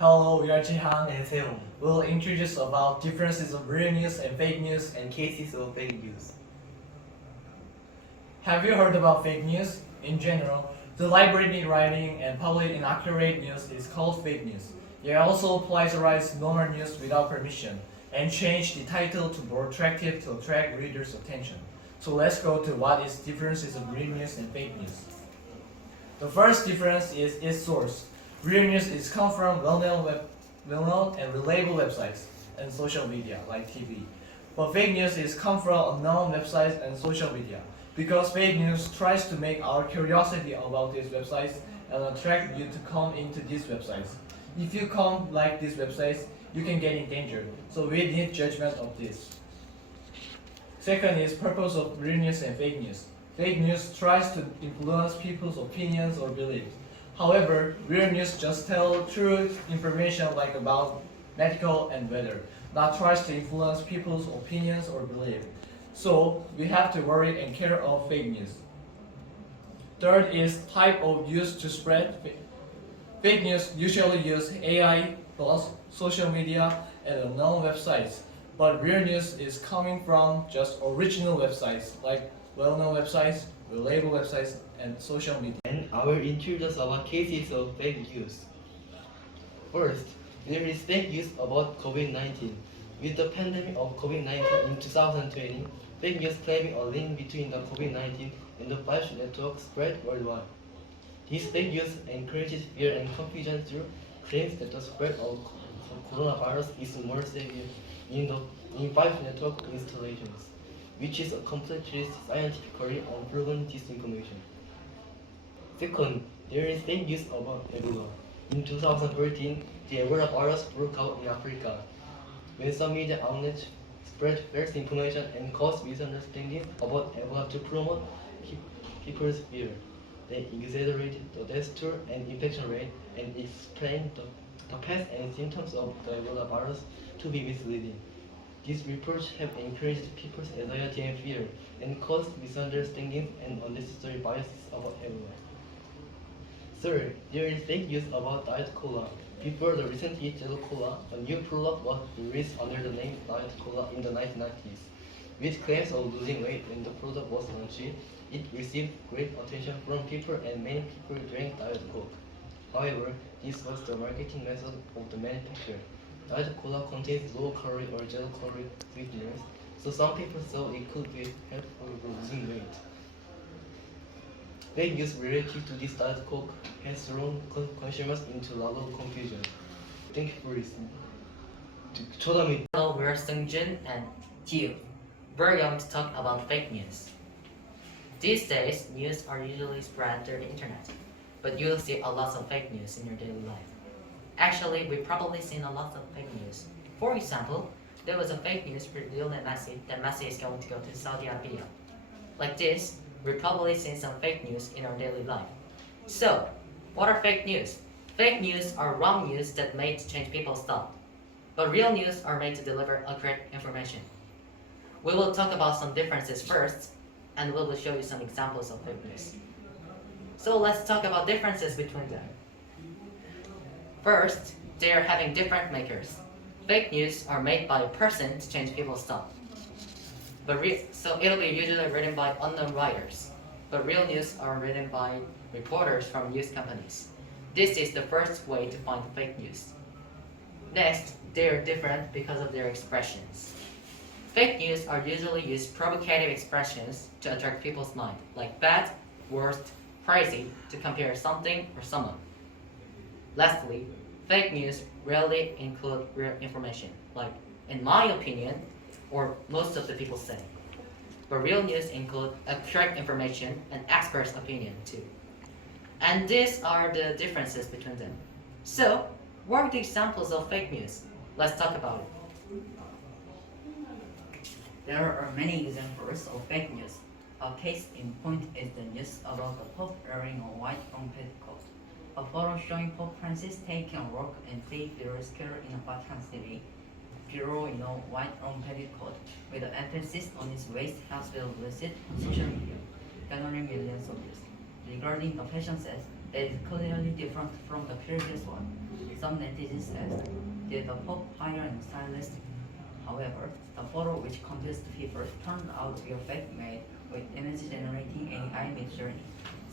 Hello, we are Jihan. and Seung, We'll introduce about differences of real news and fake news. and cases of fake news. Have you heard about fake news? In general, the deliberate writing and public inaccurate news is called fake news. It also plagiarize normal news without permission and change the title to more attractive to attract readers' attention. So let's go to what is differences of real news and fake news. The first difference is its source. Real news is come from well-known and reliable websites and social media like TV. But fake news is come from unknown websites and social media. Because fake news tries to make our curiosity about these websites and attract you to come into these websites. If you come like these websites, you can get in danger. So we need judgment of this. Second is purpose of real news and fake news. Fake news tries to influence people's opinions or beliefs. However, real news just tell true information like about medical and weather, not tries to influence people's opinions or beliefs. So we have to worry and care of fake news. Third is type of use to spread. Fake news usually use AI plus social media and unknown websites, but real news is coming from just original websites like well-known websites, reliable websites, and social media. And I will introduce about cases of fake news. First, there is fake news about COVID-19. With the pandemic of COVID-19 in 2020, fake news claiming a link between the COVID-19 and the 5G network spread worldwide. This fake news encourages fear and confusion through claims that the spread of coronavirus is more severe in 5G network installations, which is a completely scientifically unproven disinformation. Second, there is fake news about Ebola. In 2013, the Ebola virus broke out in Africa. When some media outlets spread false information and caused misunderstandings about Ebola to promote people's fear, they exaggerated the death toll and infection rate and explained the path and symptoms of the Ebola virus to be misleading. These reports have encouraged people's anxiety and fear and caused misunderstandings and unnecessary biases about Ebola. Third, there is fake news about Diet Cola. Before the recent hit Jello Cola, a new product was released under the name Diet Cola in the 1990s. With claims of losing weight when the product was launched, it received great attention from people and many people drank Diet Coke. However, this was the marketing method of the manufacturer. Diet Cola contains low-calorie or zero-calorie sweeteners, so some people thought it could be helpful for losing weight. Fake news related to this Diet Coke has thrown consumers into a lot of confusion. Thank you for listening. Hello, we're Seungjun and Jiu. We're going to talk about fake news. These days, news are usually spread through the internet, but you'll see a lot of fake news in your daily life. Actually, we've probably seen a lot of fake news. For example, there was a fake news for Lionel Messi that Messi is going to go to Saudi Arabia. Like this, we've probably seen some fake news in our daily life. So, what are fake news? Fake news are wrong news that made to change people's thought. But real news are made to deliver accurate information. We will talk about some differences first, and we will show you some examples of fake news. So let's talk about differences between them. First, they are having different makers. Fake news are made by a person to change people's thought. So it'll be usually written by unknown writers. But real news are written by reporters from news companies. This is the first way to find fake news. Next, they are different because of their expressions. Fake news are usually used provocative expressions to attract people's mind, like bad, worst, crazy, to compare something or someone. Lastly, fake news rarely include real information, like in my opinion, or most of the people say. But real news include accurate information and experts' opinion too. And these are the differences between them. So, what are the examples of fake news? Let's talk about it. There are many examples of fake news. A case in point is the news about the Pope wearing a white long petticoat. A photo showing Pope Francis taking a walk in St. Peter's Square in Vatican City. Piero in a white long petticoat with an emphasis on his waist has been listed on social media, gathering millions of views. Regarding the fashion sense, that is clearly different from the previous one. Some netizens asked, did the Pope hire a stylist? However, the photo which confused people turned out to be a fake made with image generating AI mid-journey.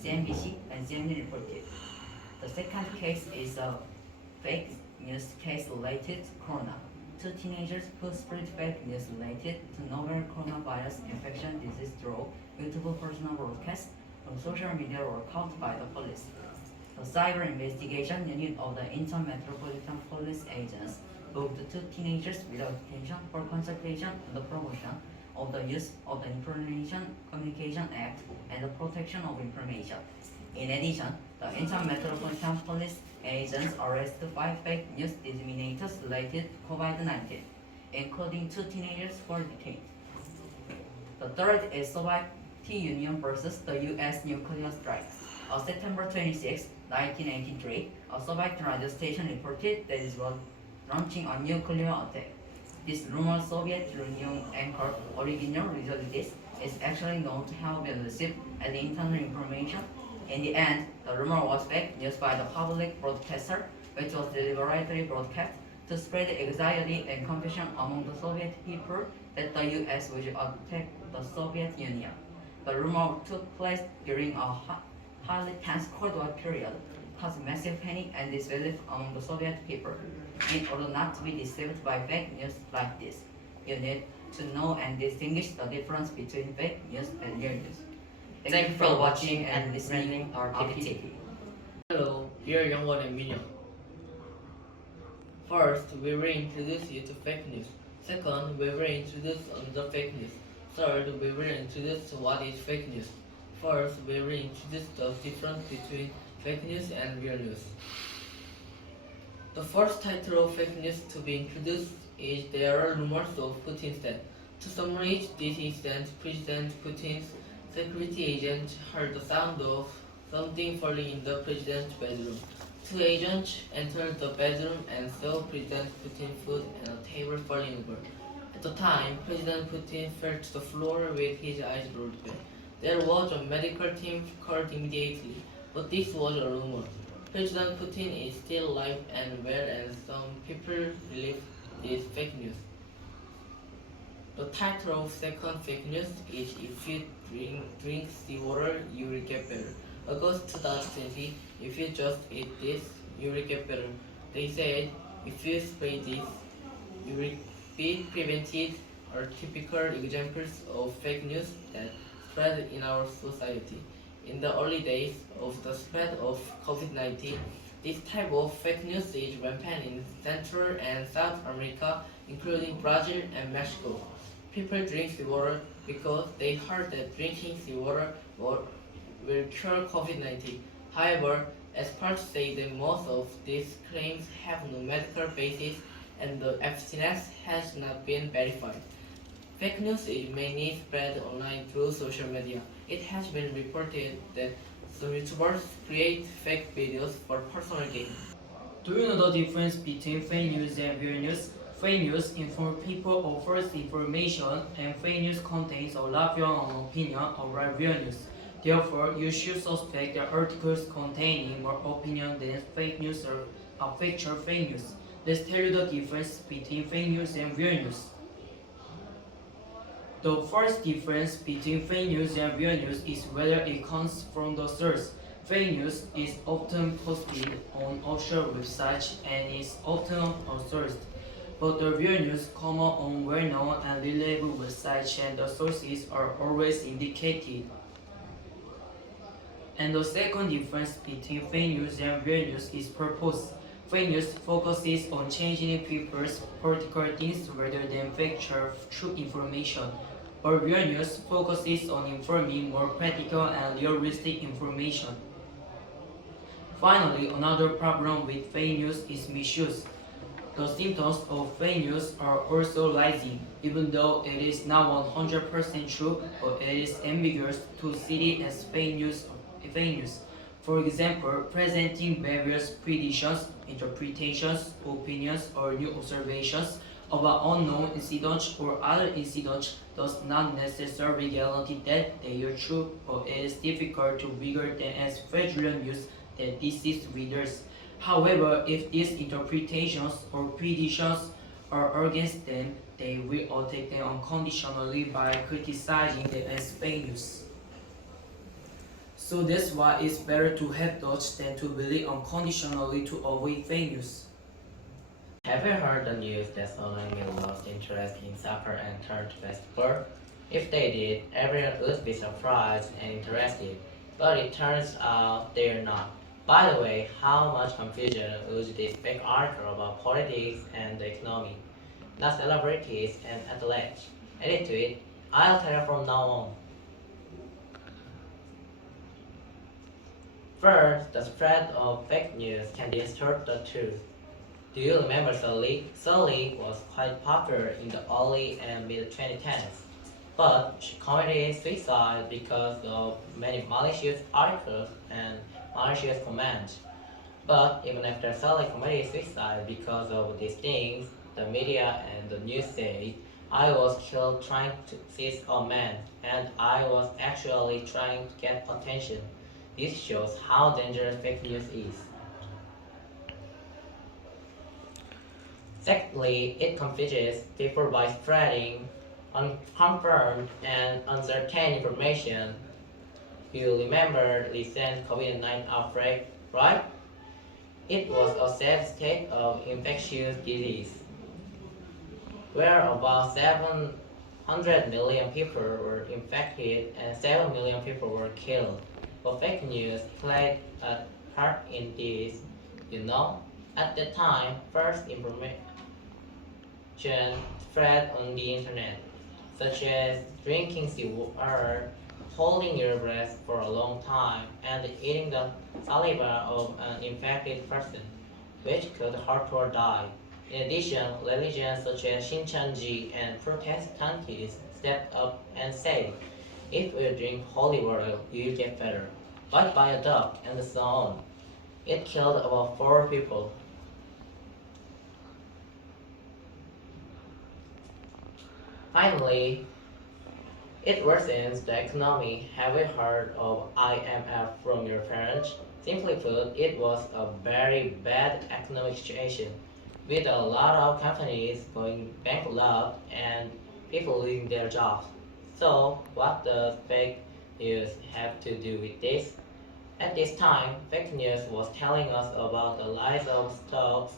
CNBC and CNN reported. The second case is a fake news case related to corona. Two teenagers who spread fake news related to novel coronavirus infection disease through YouTube personal broadcasts on social media were caught by the police. The Cyber Investigation Unit of the Inter-Metropolitan Police Agents booked the two teenagers without detention for consultation on the promotion of the use of the Information Communication Act and the protection of information. In addition, the Inter-Metropolitan Police Agents arrested 5 fake news disseminators related to COVID-19, including 2 teenagers who were detained. The third is Soviet Union versus the U.S. nuclear strike. On September 26, 1983, a Soviet radio station reported that it was launching a nuclear attack. This rumored Soviet Union anchor original results is actually known to have been received as internal information. In the end, the rumor was fake news by the public broadcaster, which was deliberately broadcast to spread anxiety and confusion among the Soviet people that the US would attack the Soviet Union. The rumor took place during a highly tense Cold War period, caused massive panic and disbelief among the Soviet people. In order not to be deceived by fake news like this, you need to know and distinguish the difference between fake news and real news. Thank you for watching and listening our PPT. Hello, dear young one and Minion. First, we will introduce you to fake news. Second, we will introduce another fake news. Third, we will introduce what is fake news. First, we will introduce the difference between fake news and real news. The first title of fake news to be introduced is There are rumors of Putin's death. To summarize this incident, President Putin's security agent heard the sound of something falling in the president's bedroom. 2 agents entered the bedroom and saw President Putin's food and a table falling over. At the time, President Putin fell to the floor with his eyes rolled back. There was a medical team called immediately, but this was a rumor. President Putin is still alive and well, and some people believe this fake news. The title of second fake news is If you drink seawater, you will get better. August 2020, if you just eat this, you will get better. They said, if you spray this, you will be prevented, are typical examples of fake news that spread in our society. In the early days of the spread of COVID-19, this type of fake news is rampant in Central and South America, including Brazil and Mexico. People drink seawater because they heard that drinking seawater will cure COVID-19. However, experts say that most of these claims have no medical basis and the evidence has not been verified. Fake news is mainly spread online through social media. It has been reported that some YouTubers create fake videos for personal gain. Do you know the difference between fake news and real news? Fake news informs people of false information, and fake news contains a lot of your own opinion of real news. Therefore, you should suspect that articles containing more opinion than fake news are factual fake news. Let's tell you the difference between fake news and real news. The first difference between fake news and real news is whether it comes from the source. Fake news is often posted on official websites and is often unsourced. But the real news come on well-known and reliable websites, and the sources are always indicated. And the second difference between fake news and real news is purpose. Fake news focuses on changing people's political things rather than factual true information. But real news focuses on informing more practical and realistic information. Finally, another problem with fake news is misuse. The symptoms of fake news are also rising, even though it is not 100% true, but it is ambiguous to see it as fake news. For example, presenting various predictions, interpretations, opinions, or new observations about unknown incidents or other incidents does not necessarily guarantee that they are true, but it is difficult to regard them as fraudulent news that deceives readers. However, if these interpretations or predictions are against them, they will attack them unconditionally by criticizing them as fake news. So that's why it's better to have doubts than to believe unconditionally to avoid fake news. Have you heard the news that Sonami lost interest in soccer and turned to basketball? If they did, everyone would be surprised and interested. But it turns out they're not. By the way, how much confusion would this fake article about politics and the economy? Not celebrities and athletes. Edit to it. I'll tell you from now on. First, the spread of fake news can distort the truth. Do you remember Sully? Sully was quite popular in the early and mid-2010s, but she committed suicide because of many malicious articles and malicious comments. But even after Sully committed suicide because of these things, the media and the news say, I was killed trying to seize a man, and I was actually trying to get attention. This shows how dangerous fake news is. Secondly, it confuses people by spreading unconfirmed and uncertain information. You remember the recent COVID-19 outbreak, right? It was a sad state of infectious disease, where about 700 million people were infected and 7 million people were killed. But fake news played a part in this, you know? At the time, first information spread on the internet, such as drinking seawater, holding your breath for a long time, and eating the saliva of an infected person, which could hurt or die. In addition, religions such as Shincheonji and Protestantism stepped up and said, if you drink holy water, you'll get better. Bite by a duck, and so on. It killed about 4 people. Finally, it worsens the economy. Have you heard of IMF from your parents? Simply put, it was a very bad economic situation, with a lot of companies going bankrupt and people losing their jobs. So, what does fake news have to do with this? At this time, fake news was telling us about the rise of stocks,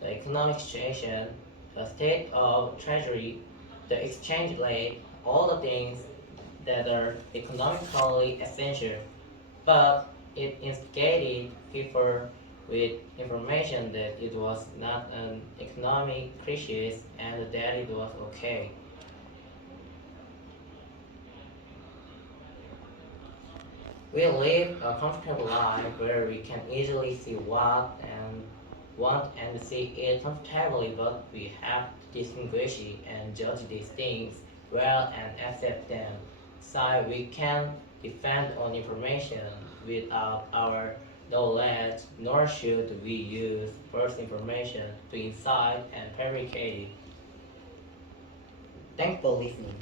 the economic situation, the state of treasury, the exchange rate, all the things that are economically essential. But it instigated people with information that it was not an economic crisis and that it was okay. We live a comfortable life where we can easily see what and want and see it comfortably, but we have to distinguish and judge these things well and accept them. So we can depend on information without our knowledge, nor should we use false information to incite and fabricate it. Thanks for listening.